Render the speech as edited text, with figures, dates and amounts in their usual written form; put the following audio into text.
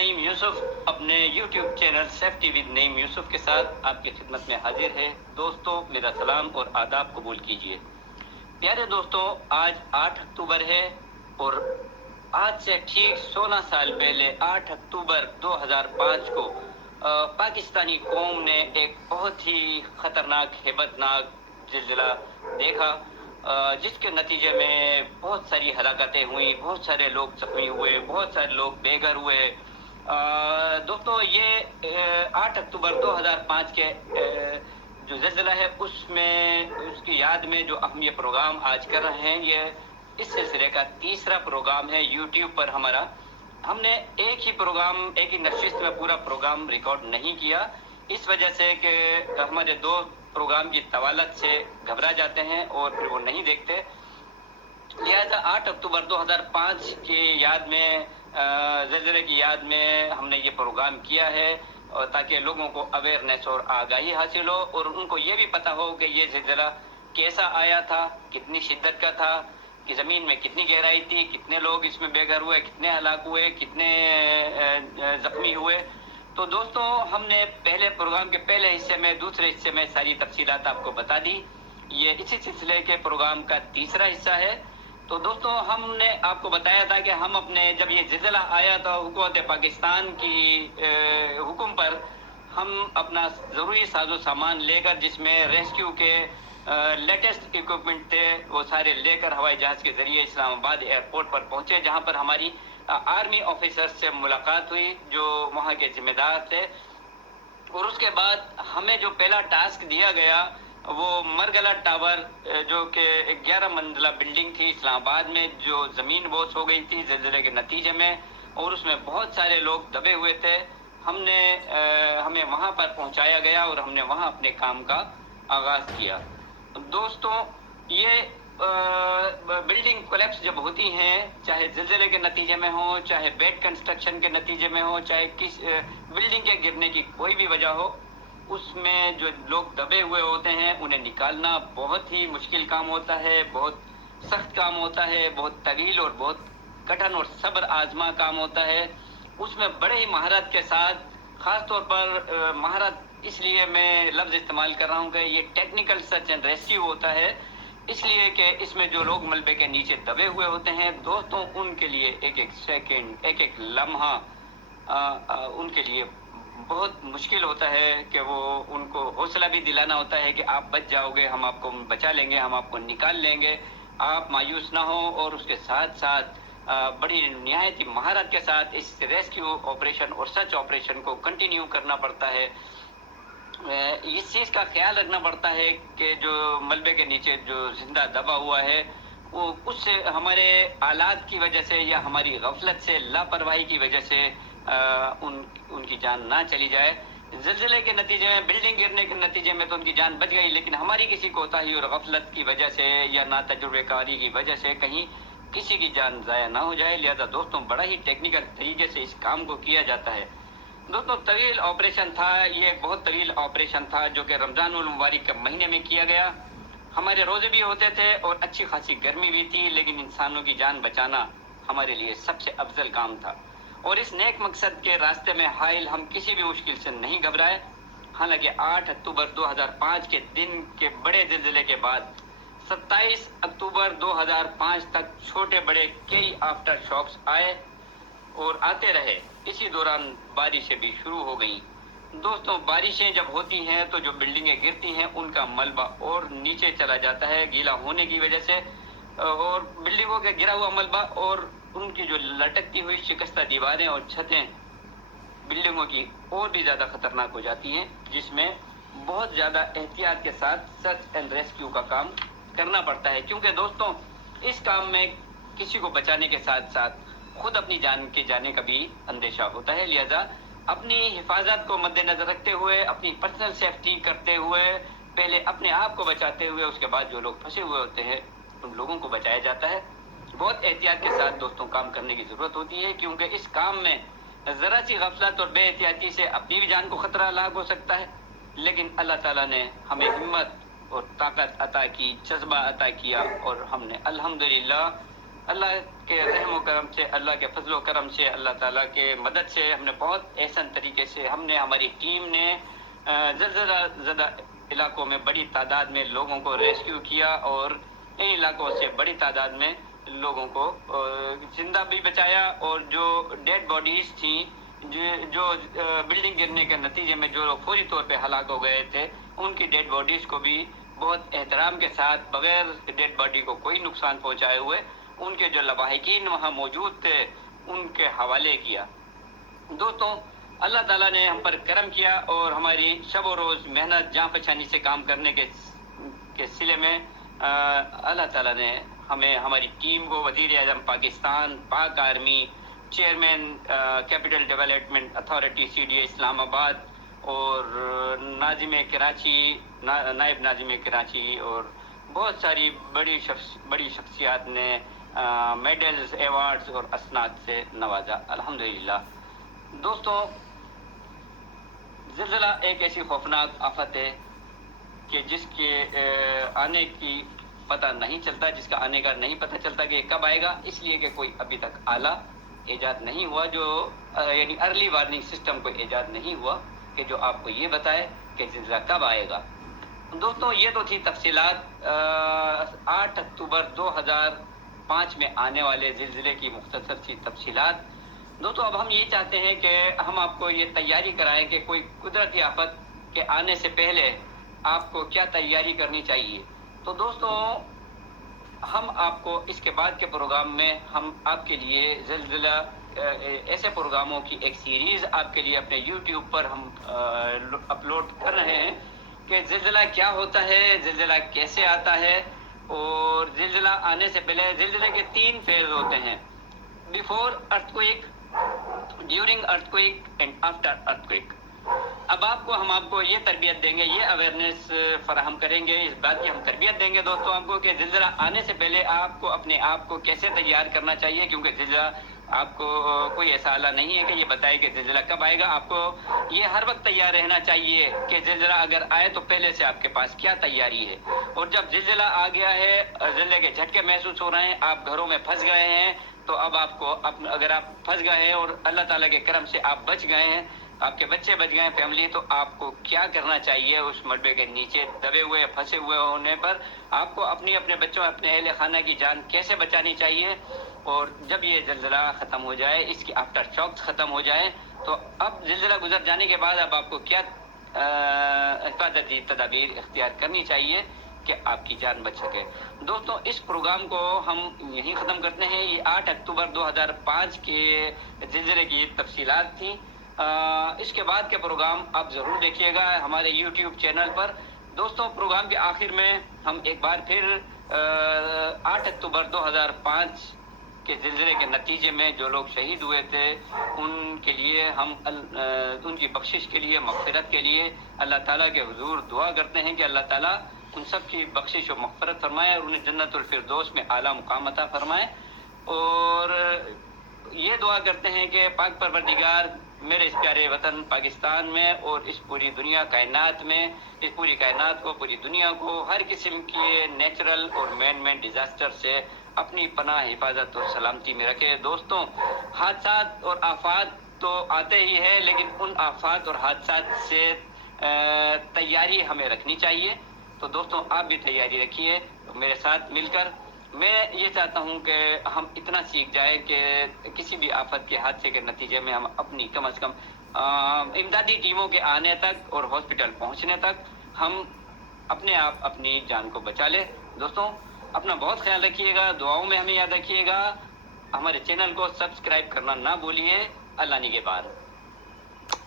نعیم یوسف اپنے YouTube channel safety with نعیم یوسف کے ساتھ آپ کی خدمت میں حاضر ہے۔ دوستو میرا سلام اور آداب قبول کیجیے۔ پیارے دوستو، آج 8 اکتوبر ہے اور آج سے ٹھیک 16 سال پہلے 8 اکتوبر 2005 کو پاکستانی قوم نے ایک بہت ہی خطرناک ہیبتناک زلزلہ دیکھا، جس کے نتیجے میں بہت ساری ہلاکتیں ہوئیں، بہت سارے لوگ زخمی ہوئے، بہت سارے لوگ بے گھر ہوئے۔ دوستو یہ 8 اکتوبر 2005 کے جو زلزلہ ہے اس کی یاد میں جو ہم یہ پروگرام آج کر رہے ہیں، یہ اس سلسلے کا تیسرا پروگرام ہے یوٹیوب پر ہمارا۔ ہم نے ایک ہی نشست میں پورا پروگرام ریکارڈ نہیں کیا، اس وجہ سے کہ ہمارے دو پروگرام کی طوالت سے گھبرا جاتے ہیں اور پھر وہ نہیں دیکھتے، لہذا 8 اکتوبر 2005 کی یاد میں زلزلے کی یاد میں ہم نے یہ پروگرام کیا ہے، تاکہ لوگوں کو اویئرنیس اور آگاہی حاصل ہو اور ان کو یہ بھی پتہ ہو کہ یہ زلزلہ کیسا آیا تھا، کتنی شدت کا تھا، کہ زمین میں کتنی گہرائی تھی، کتنے لوگ اس میں بے گھر ہوئے، کتنے ہلاک ہوئے، کتنے زخمی ہوئے۔ تو دوستو ہم نے پہلے پروگرام کے پہلے حصے میں، دوسرے حصے میں ساری تفصیلات آپ کو بتا دی۔ یہ اسی سلسلے کے پروگرام کا تیسرا حصہ ہے۔ تو دوستو ہم نے آپ کو بتایا تھا کہ ہم جب یہ زلزلہ آیا تھا حکومت پاکستان کی حکم پر، ہم اپنا ضروری ساز و سامان لے کر، جس میں ریسکیو کے لیٹسٹ ایکوپمنٹ تھے، وہ سارے لے کر ہوائی جہاز کے ذریعے اسلام آباد ایئرپورٹ پر پہنچے، جہاں پر ہماری آرمی آفیسر سے ملاقات ہوئی جو وہاں کے ذمہ دار تھے۔ اور اس کے بعد ہمیں جو پہلا ٹاسک دیا گیا وہ مرگلہ ٹاور، جو کہ 11 منزلہ بلڈنگ تھی اسلام آباد میں، جو زمین بوس ہو گئی تھی زلزلے کے نتیجے میں، اور اس میں بہت سارے لوگ دبے ہوئے تھے۔ ہمیں وہاں پر پہنچایا گیا اور ہم نے وہاں اپنے کام کا آغاز کیا۔ دوستو یہ بلڈنگ کولیپس جب ہوتی ہیں، چاہے زلزلے کے نتیجے میں ہو، چاہے بیڈ کنسٹرکشن کے نتیجے میں ہو، چاہے بلڈنگ کے گرنے کی کوئی بھی وجہ ہو، اس میں جو لوگ دبے ہوئے ہوتے ہیں انہیں نکالنا بہت ہی مشکل کام ہوتا ہے، بہت سخت کام ہوتا ہے، بہت طویل اور بہت کٹھن اور صبر آزما کام ہوتا ہے۔ اس میں بڑے ہی مہارت کے ساتھ، خاص طور پر مہارت اس لیے میں لفظ استعمال کر رہا ہوں کہ یہ ٹیکنیکل سرچ اینڈ ریسکیو ہوتا ہے، اس لیے کہ اس میں جو لوگ ملبے کے نیچے دبے ہوئے ہوتے ہیں دوستوں، ان کے لیے ایک ایک سیکنڈ، ایک ایک لمحہ ان کے لیے بہت مشکل ہوتا ہے کہ وہ ان کو حوصلہ بھی دلانا ہوتا ہے کہ آپ بچ جاؤ گے، ہم آپ کو بچا لیں گے، ہم آپ کو نکال لیں گے، آپ مایوس نہ ہوں۔ اور اس کے ساتھ ساتھ بڑی نہایت مہارت کے ساتھ اس ریسکیو آپریشن اور سرچ آپریشن کو کنٹینیو کرنا پڑتا ہے۔ اس چیز کا خیال رکھنا پڑتا ہے کہ جو ملبے کے نیچے جو زندہ دبا ہوا ہے، وہ اس سے ہمارے آلات کی وجہ سے یا ہماری غفلت سے، لاپرواہی کی وجہ سے ان کی جان نہ چلی جائے۔ زلزلے کے نتیجے میں، بلڈنگ گرنے کے نتیجے میں تو ان کی جان بچ گئی، لیکن ہماری کسی کوتاہی اور غفلت کی وجہ سے یا ناتجربہ کاری کی وجہ سے کہیں کسی کی جان ضائع نہ ہو جائے، لہذا دوستوں بڑا ہی ٹیکنیکل طریقے سے اس کام کو کیا جاتا ہے۔ دوستوں طویل آپریشن تھا، یہ ایک بہت طویل آپریشن تھا جو کہ رمضان المبارک کے مہینے میں کیا گیا۔ ہمارے روزے بھی ہوتے تھے اور اچھی خاصی گرمی بھی تھی، لیکن انسانوں کی جان بچانا ہمارے لیے سب سے افضل کام تھا، اور اس نیک مقصد کے راستے میں حائل ہم کسی بھی مشکل سے نہیں گھبرائے۔ حالانکہ 8 اکتوبر 2005 کے دن کے بڑے زلزلے کے بعد 27 اکتوبر 2005 تک چھوٹے بڑے کئی آفٹر شاکس آئے اور آتے رہے۔ اسی دوران بارشیں بھی شروع ہو گئیں۔ دوستوں بارشیں جب ہوتی ہیں تو جو بلڈنگیں گرتی ہیں ان کا ملبہ اور نیچے چلا جاتا ہے گیلا ہونے کی وجہ سے، اور بلڈنگوں کے گرا ہوا ملبہ اور ان کی جو لٹکتی ہوئی شکستہ دیواریں اور چھتیں بلڈنگوں کی اور بھی زیادہ خطرناک ہو جاتی ہیں، جس میں بہت زیادہ احتیاط کے ساتھ سرچ اینڈ ریسکیو کا کام کرنا پڑتا ہے، کیونکہ دوستوں اس کام میں کسی کو بچانے کے ساتھ ساتھ خود اپنی جان کے جانے کا بھی اندیشہ ہوتا ہے، لہذا اپنی حفاظت کو مد نظر رکھتے ہوئے، اپنی پرسنل سیفٹی کرتے ہوئے، پہلے اپنے آپ کو بچاتے ہوئے، اس کے بعد جو لوگ پھنسے ہوئے ہوتے ہیں ان لوگوں کو بچایا جاتا ہے۔ بہت احتیاط کے ساتھ دوستوں کام کرنے کی ضرورت ہوتی ہے، کیونکہ اس کام میں ذرا سی غفلت اور بے احتیاطی سے اپنی بھی جان کو خطرہ لاحق ہو سکتا ہے، لیکن اللہ تعالیٰ نے ہمیں ہمت اور طاقت عطا کی، جذبہ عطا کیا، اور ہم نے الحمدللہ اللہ کے رحم و کرم سے, اللہ کے فضل و کرم سے, اللہ تعالیٰ کے مدد سے ہم نے بہت احسن طریقے سے ہماری ٹیم نے زلزلہ زدہ علاقوں میں بڑی تعداد میں لوگوں کو ریسکیو کیا اور ان علاقوں سے بڑی تعداد میں لوگوں کو زندہ بھی بچایا, اور جو ڈیڈ باڈیز تھیں جو بلڈنگ گرنے کے نتیجے میں جو لوگ فوری طور پہ ہلاک ہو گئے تھے, ان کی ڈیڈ باڈیز کو بھی بہت احترام کے ساتھ بغیر ڈیڈ باڈی کو کوئی نقصان پہنچائے ہوئے ان کے جو لواحقین وہاں موجود تھے ان کے حوالے کیا. دوستوں, اللہ تعالیٰ نے ہم پر کرم کیا اور ہماری شب و روز محنت جاں پہچانی سے کام کرنے کے سلے میں اللہ تعالیٰ نے ہمیں, ہماری ٹیم کو, وزیر اعظم پاکستان, پاک army, chairman capital development authority CDA اسلام آباد, اور ناظم کراچی, نائب ناظم کراچی, اور بہت ساری بڑی شخصیات نے میڈلز, ایوارڈز اور اسناد سے نوازا, الحمدللہ. دوستوں, زلزلہ ایک ایسی خوفناک آفت ہے کہ جس کے آنے کی پتہ نہیں چلتا, جس کا آنے کا نہیں پتہ چلتا کہ کب آئے گا, اس لیے کہ کوئی ابھی تک آلہ ایجاد نہیں ہوا جو یعنی ارلی وارننگ سسٹم کوئی ایجاد نہیں ہوا کہ جو آپ کو یہ بتائے کہ زلزلہ کب آئے گا. دوستوں, یہ تو تھی تفصیلات 8 اکتوبر 2005 میں آنے والے زلزلے کی مختصر سی تفصیلات. دوستوں, اب ہم یہ چاہتے ہیں کہ ہم آپ کو یہ تیاری کرائیں کہ کوئی قدرتی آفت کے آنے سے پہلے آپ کو کیا تیاری کرنی چاہیے. تو دوستوں, ہم آپ کو اس کے بعد کے پروگرام میں ہم آپ کے لیے زلزلہ ایسے پروگراموں کی ایک سیریز آپ کے لیے اپنے YouTube پر ہم اپلوڈ کر رہے ہیں کہ زلزلہ کیا ہوتا ہے, زلزلہ کیسے آتا ہے, اور زلزلہ آنے سے پہلے زلزلے کے 3 فیز ہوتے ہیں: before earth quick, during earth quick and after earth quick. اب ہم آپ کو یہ تربیت دیں گے, یہ اویئرنیس فراہم کریں گے, اس بات کی ہم تربیت دیں گے دوستوں آپ کو کہ زلزلہ آنے سے پہلے آپ کو اپنے آپ کو کیسے تیار کرنا چاہیے, کیونکہ زلزلہ آپ کو کوئی ایسا آلہ نہیں ہے کہ یہ بتائے کہ زلزلہ کب آئے گا. آپ کو یہ ہر وقت تیار رہنا چاہیے کہ زلزلہ اگر آئے تو پہلے سے آپ کے پاس کیا تیاری ہے. اور جب زلزلہ آ گیا ہے, زلزلے کے جھٹکے محسوس ہو رہے ہیں, آپ گھروں میں پھنس گئے ہیں, تو اب آپ کو اگر آپ پھنس گئے ہیں اور اللہ تعالیٰ کے کرم سے آپ بچ گئے ہیں, آپ کے بچے بچ گئے ہیں, فیملی, تو آپ کو کیا کرنا چاہیے. اس ملبے کے نیچے دبے ہوئے, پھنسے ہوئے ہونے پر آپ کو اپنے بچوں, اپنے اہل خانہ کی جان کیسے بچانی چاہیے. اور جب یہ زلزلہ ختم ہو جائے, اس کی آفٹر شاکس ختم ہو جائیں, تو اب زلزلہ گزر جانے کے بعد اب آپ کو کیا حفاظتی تدابیر اختیار کرنی چاہیے کہ آپ کی جان بچ سکے. دوستوں, اس پروگرام کو ہم یہیں ختم کرتے ہیں. یہ 8 اکتوبر 2005 کے زلزلے کی تفصیلات تھیں. اس کے بعد کے پروگرام آپ ضرور دیکھیے گا ہمارے YouTube چینل پر. دوستوں, پروگرام کے آخر میں ہم ایک بار پھر 8 اکتوبر 2005 کے زلزلے کے نتیجے میں جو لوگ شہید ہوئے تھے ان کے لیے ہم ان کی بخشش کے لیے, مغفرت کے لیے اللہ تعالیٰ کے حضور دعا کرتے ہیں کہ اللہ تعالیٰ ان سب کی بخشش و مغفرت فرمائے اور انہیں جنت الفردوس میں اعلیٰ مقام عطا فرمائے. اور یہ دعا کرتے ہیں کہ پاک پروردگار میرے اس پیارے وطن پاکستان میں اور اس پوری دنیا کائنات میں, اس پوری کائنات کو, پوری دنیا کو ہر قسم کے نیچرل اور مین مین ڈیزاسٹر سے اپنی پناہ, حفاظت اور سلامتی میں رکھے. دوستوں, حادثات اور آفات تو آتے ہی ہیں, لیکن ان آفات اور حادثات سے تیاری ہمیں رکھنی چاہیے. تو دوستوں, آپ بھی تیاری رکھیے میرے ساتھ مل کر. میں یہ چاہتا ہوں کہ ہم اتنا سیکھ جائیں کہ کسی بھی آفت کے حادثے کے نتیجے میں ہم اپنی کم از کم امدادی ٹیموں کے آنے تک اور ہاسپٹل پہنچنے تک ہم اپنے آپ اپنی جان کو بچا لیں. دوستوں, اپنا بہت خیال رکھیے گا, دعاؤں میں ہمیں یاد رکھیے گا. ہمارے چینل کو سبسکرائب کرنا نہ بھولیے. اللہ نگہبان.